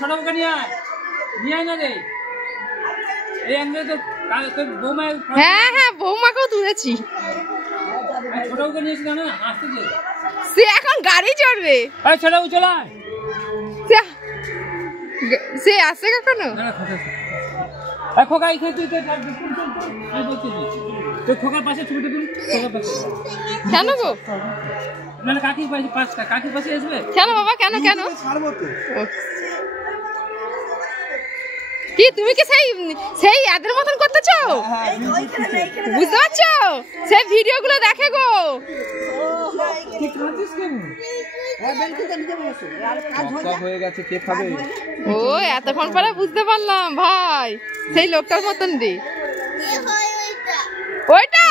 ছোট বউকে নিয়ে আয় না রে। এই আনলে তো তোর বৌমা। হ্যাঁ হ্যাঁ বৌমাকেও তুলেছি। ছোট বউকে নিয়েছি না আসতে যে সে এখন গাড়ি চড়বে। ছোট বউ চলায় সে আসছে কখনো খোকা তুই খোকার পাশে ছবিটা তুলি। খোকার পাশে কেন গো? না কাকির পাশে পাঁচটা কাকির পাশে আসবে কেন বাবা? কেন কি তুমি কি সেই এদের মতন করতেছো? বুঝতে পারছো? সেই ভিডিও গুলো দেখে গো। ও এতক্ষণ পরে বুঝতে পারলাম ভাই, সেই লোকটার মতন রে ওইটা।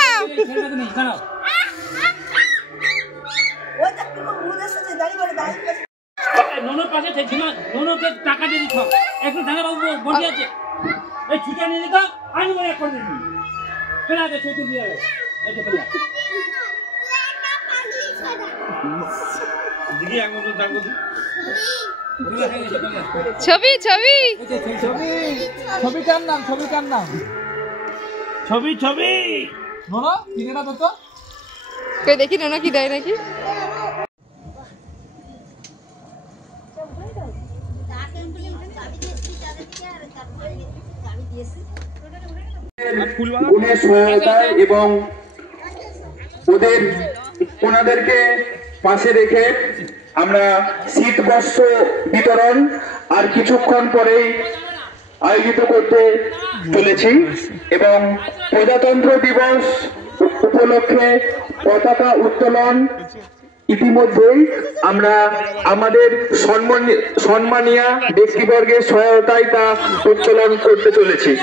টাকা দিয়ে দিত একটু ধানা বাবু বসে আছে এই ছুটে নিয়ে দিত আমি মনে করে দিই ফেরা দে ছুটি দিয়ে এটা ফেলা দিদি আঙ্গুল দাঙ্গু ছবি ছবি ছবিটার নাম ছবি নোনা কিনেটা তো কই দেখি নোনা কি দেয় নাকি। গুণের সহায়তায় এবং ওনাদেরকে পাশে রেখে আমরা শীত বস্ত্র বিতরণ আর কিছুক্ষণ পরেই আয়োজিত করতে চলেছি এবং প্রজাতন্ত্র দিবস উপলক্ষে পতাকা উত্তোলন ইতিমধ্যেই আমরা আমাদের সম্মানীয় ব্যক্তিবর্গের সহায়তায় তা উত্তোলন করতে চলেছি।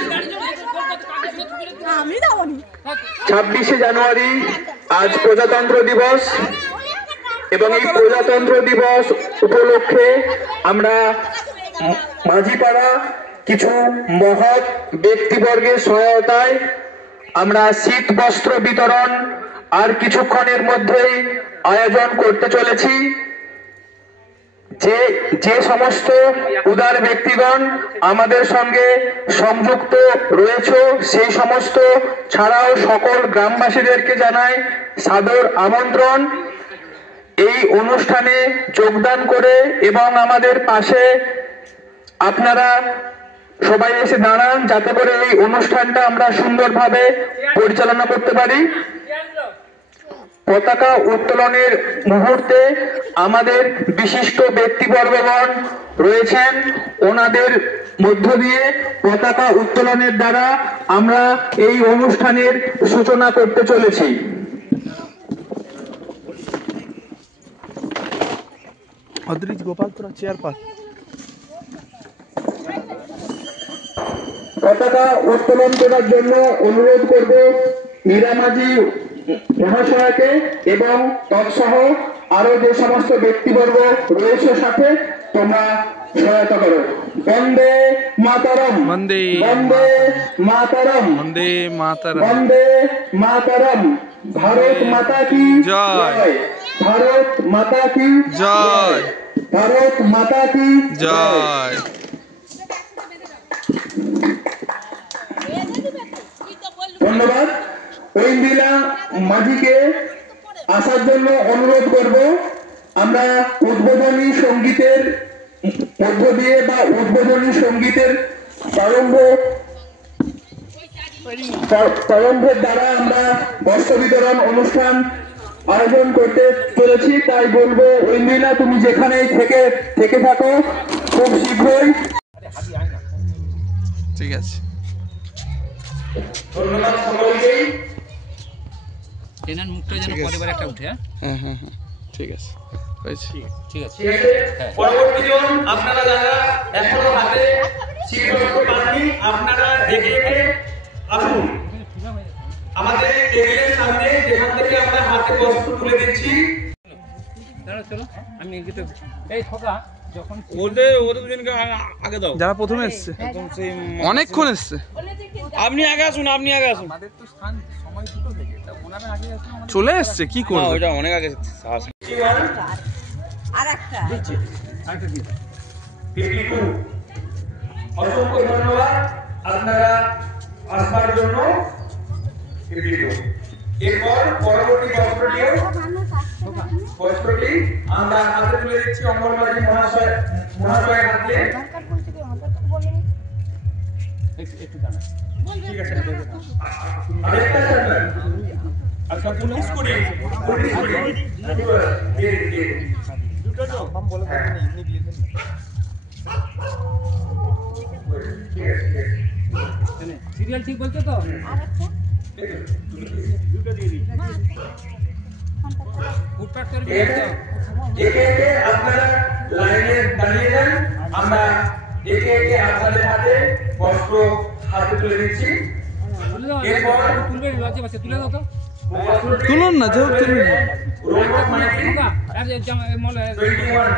26শে জানুয়ারি আজ প্রজাতন্ত্র দিবস এবং এই প্রজাতন্ত্র দিবস উপলক্ষে আমরা মাঝিপাড়া কিছু মহৎ ব্যক্তিবর্গের সহায়তায় আমরা শীত বস্ত্র বিতরণ আর কিছুক্ষণের মধ্যেই আয়োজন করতে চলেছি। যে সমস্ত উদার ব্যক্তিগণ আমাদের সঙ্গে সংযুক্ত রয়েছে সেই সমস্ত ছাড়াও সকল গ্রামবাসীদেরকে জানাই সাদর আমন্ত্রণ এই অনুষ্ঠানে যোগদান করে এবং আমাদের পাশে আপনারা সবাই এসে দাঁড়ান যাতে করে এই অনুষ্ঠানটা আমরা সুন্দরভাবে পরিচালনা করতে পারি। পতাকা উত্তোলনের মুহূর্তে আমাদের বিশিষ্ট ব্যক্তিবর্গগণ রয়েছেন, ওনাদের মধ্য দিয়ে পতাকা উত্তোলনের দ্বারা আমরা এই অনুষ্ঠানের সূচনা করতে চলেছি। পতাকা উত্তোলন করার জন্য অনুরোধ করব মীরামাঝি মহাশয়কে এবং তৎসহ আরো যে সমস্ত ব্যক্তিবর্গ রয়েছে সাথে তোমরা সহায়তা করো। বন্দে মাতরম, বন্দে মাতরম, বন্দে মাতরম, বন্দে মাতরম। ভারত মাতা কি জয়, ভারত মাতা কি জয়, ভারত মাতা কি জয়। ধন্যবাদ। ঐন্দিলা মাঝিকে আসার জন্য অনুরোধ করব। আমরা উদ্বোধনী সঙ্গীতের মধ্য দিয়ে বা উদ্বোধনী সঙ্গীতের প্রারম্ভের দ্বারা আমরা বস্ত্র বিতরণ অনুষ্ঠান আয়োজন করতে চলেছি। তাই বলবো ঐন্দিলা তুমি যেখানেই থেকে থাকো খুব শীঘ্রই। ঠিক আছে, ধন্যবাদ সকলকেই। এনার মুখটা যেন পরের একটা উঠে। হ্যাঁ হ্যাঁ হ্যাঁ ঠিক আছে, ঠিক আছে। পরবর্তী জন আপনারা যারা এখনো হাতে শীতবস্ত্র পাননি আপনারা এগিয়ে আসুন আমাদের টেবিলের সামনে, যেখান থেকে আমরা হাতে বস্ত্র তুলে দিচ্ছি। চলো আমি এই খোকা যখন ওদের দুজনকে আগে দাও যারা প্রথমে এসছে, অনেকক্ষণ এসছে। আপনি আগে আসুন, আপনি আগে আসুন। আমাদের তো স্থান সময় দুটো থেকে, তা ওনারা আগে আসুন, চলে এসছে কি করব। ওটা অনেক আগে আরেকটা দিচ্ছি, আরেকটা দিয়ে 52 অসংখ্য ধন্যবাদ আপনারা আসবার জন্য। এরপর পরবর্তী বস্ত্রটি আমরা হাতে তুলে দিচ্ছি অঙ্গনবাড়ি মহাশয়ের হাতে। একটু দাঁড়া। ঠিক আছে, আরেকটা স্যার, আচ্ছা পুলিশ করি দুটো তো हम बोले थे नहीं दिए थे ঠিক আছে। সিরিয়াল ঠিক বলছো তো? দুটো দিয়ে দিই ফুটপাথ করে একে একে আপনারা লাইনে দাঁড়িয়ে যান, আমরা একে একে আপনাদের হাতে বস্ত্র হাতে তুলে দিচ্ছি। তুলে দাও, এরপর তুলবে লজ্জা পাচ্ছে, তুলে দাও তো। তুলুন না, যেহেতু তুলুন। রোবট মাইকিং খোকা, আর যে মলে 21,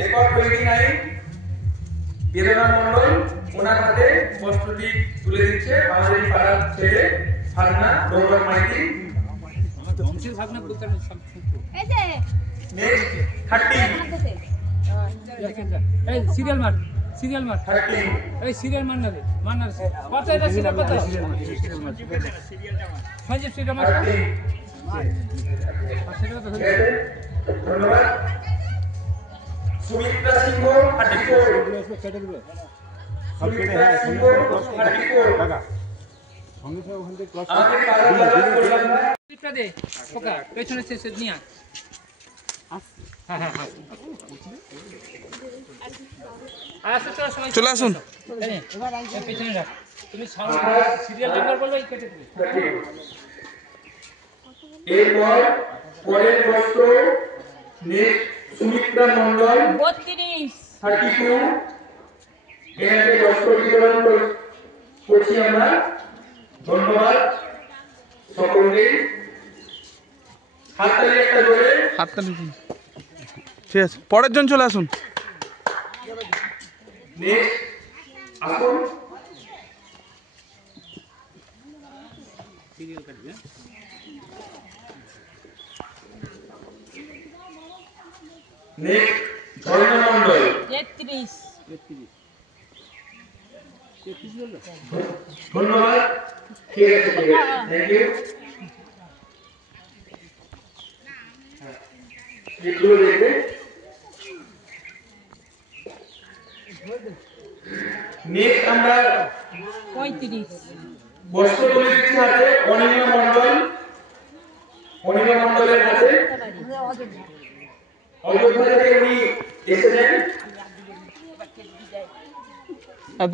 এরপর 29 বেদনা মন্ডল ওনার হাতে বস্ত্রটি তুলে দিচ্ছে আমাদের এই পাড়ার ছেলে ফারনা রোবট মাইকিং। বংশের ভাগনা বলতে আমি সব শুনবো। নেক্সট 30 এই সিরিয়াল মার, সিরিয়াল মার, 30 এই সিরিয়াল মার না রে, মার না রে। কত এটা সিরিয়াল কত? সঞ্জীব সিরিয়াল মার। 30 সেটা তো ঠিক আছে, ধন্যবাদ। সুমিত্রা সিংহ 34, কেটে দিল। সুমিত্রা সিংহ 34 আমাদের পাড়ার দাদা কল্যাণদা। টিপটা দে খোকা, পেছনে শেষে নিয়ে আয়। হ্যাঁ হ্যাঁ হ্যাঁ, আসো চলো সবাই চলে আসুন। এই, এই পেছনে রাখ। তুমি সিরিয়াল নাম্বার বলবে, এই কেটে দিবে। এরপর পরের বস্ত্র নেক্সট সুমিত্রা মন্ডল 32 এনাকে বস্ত্র বিতরণ করছি আমরা। ধন্যবাদ সকলকে, হাততালি একটা জোরে। হাতটা নিচে। ঠিক আছে, পরের জন চলে আসুন। নেক্সট আসুন নেক্সট ঝর্ণা মন্ডল 33 ধন্যবাদ। ঠিক আছে, থ্যাংক ইউ। এগুলো দেখবে। নেক্সট আমরা 35 বস্ত্র তুলে দিচ্ছি হাতে অনিমা মন্ডল, অনিমা মন্ডলের হাতে। অযোধ্যা থেকে উনি এসেছেন।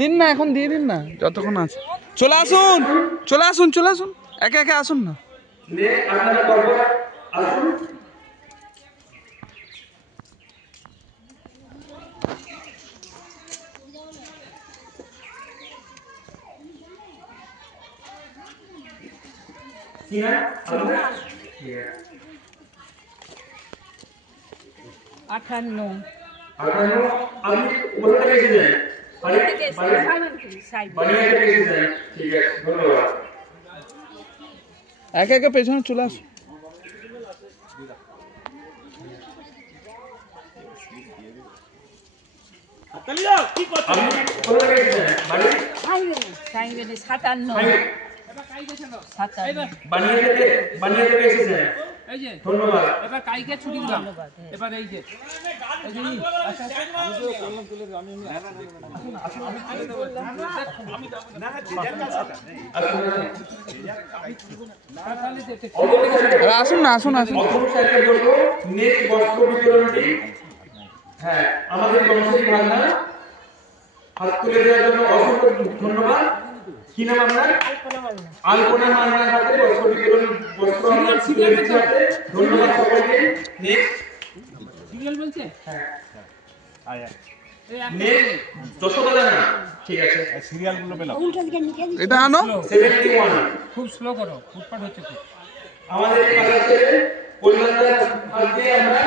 দিন না, এখন দিয়ে দিন না, যতক্ষণ আছে। চলে আসুন, চলে আসুন, চলে আসুন, একে একে আসুন না। নেক্সট আপনারা পরপর আসুন। কিনা আমরা 58 আপনারা আপনি কোথা থেকে এসেছেন? বানিয়া থেকে এসেছেন। ঠিক আছে, ধন্যবাদ। একে একে পেছনে চলে আসুন। হাততালি দাও কি করছো আপনি কোথা থেকে এসেছেন? বানিয়া সাইবেনে 57 এবার কাই গেছে না? এবার বানিয়া থেকে এসেছেন। এই যে ধন্যবাদ। এবার কাইকে ছুটি দিলাম। এবার এই যে এই যে আচ্ছা আসুন না, আসুন, আসুন। অসম স্যারকে বলবো নেক্সট বস্ত্র বিতরণটি হ্যাঁ আমাদের বংশের ভাগনা হাত তুলে দেওয়ার জন্য অসংখ্য ধন্যবাদ। কি নাম আপনার? আলপনা মান্নার হাতে বস্ত্র বিতরণ, বস্ত্র আমরা তুলে দিচ্ছি হাতে। ধন্যবাদ সকলকে। নেক্সট সিরিয়াল বলছে? হ্যাঁ এই একটা নেক্সট যশোদা জানা। ঠিক আছে, এটা আনো। 71 খুব স্লো করো, ফুটপাথ হচ্ছে খুব। আমাদের পাড়ার ছেলে কল্যাণদার হাত দিয়ে আমরা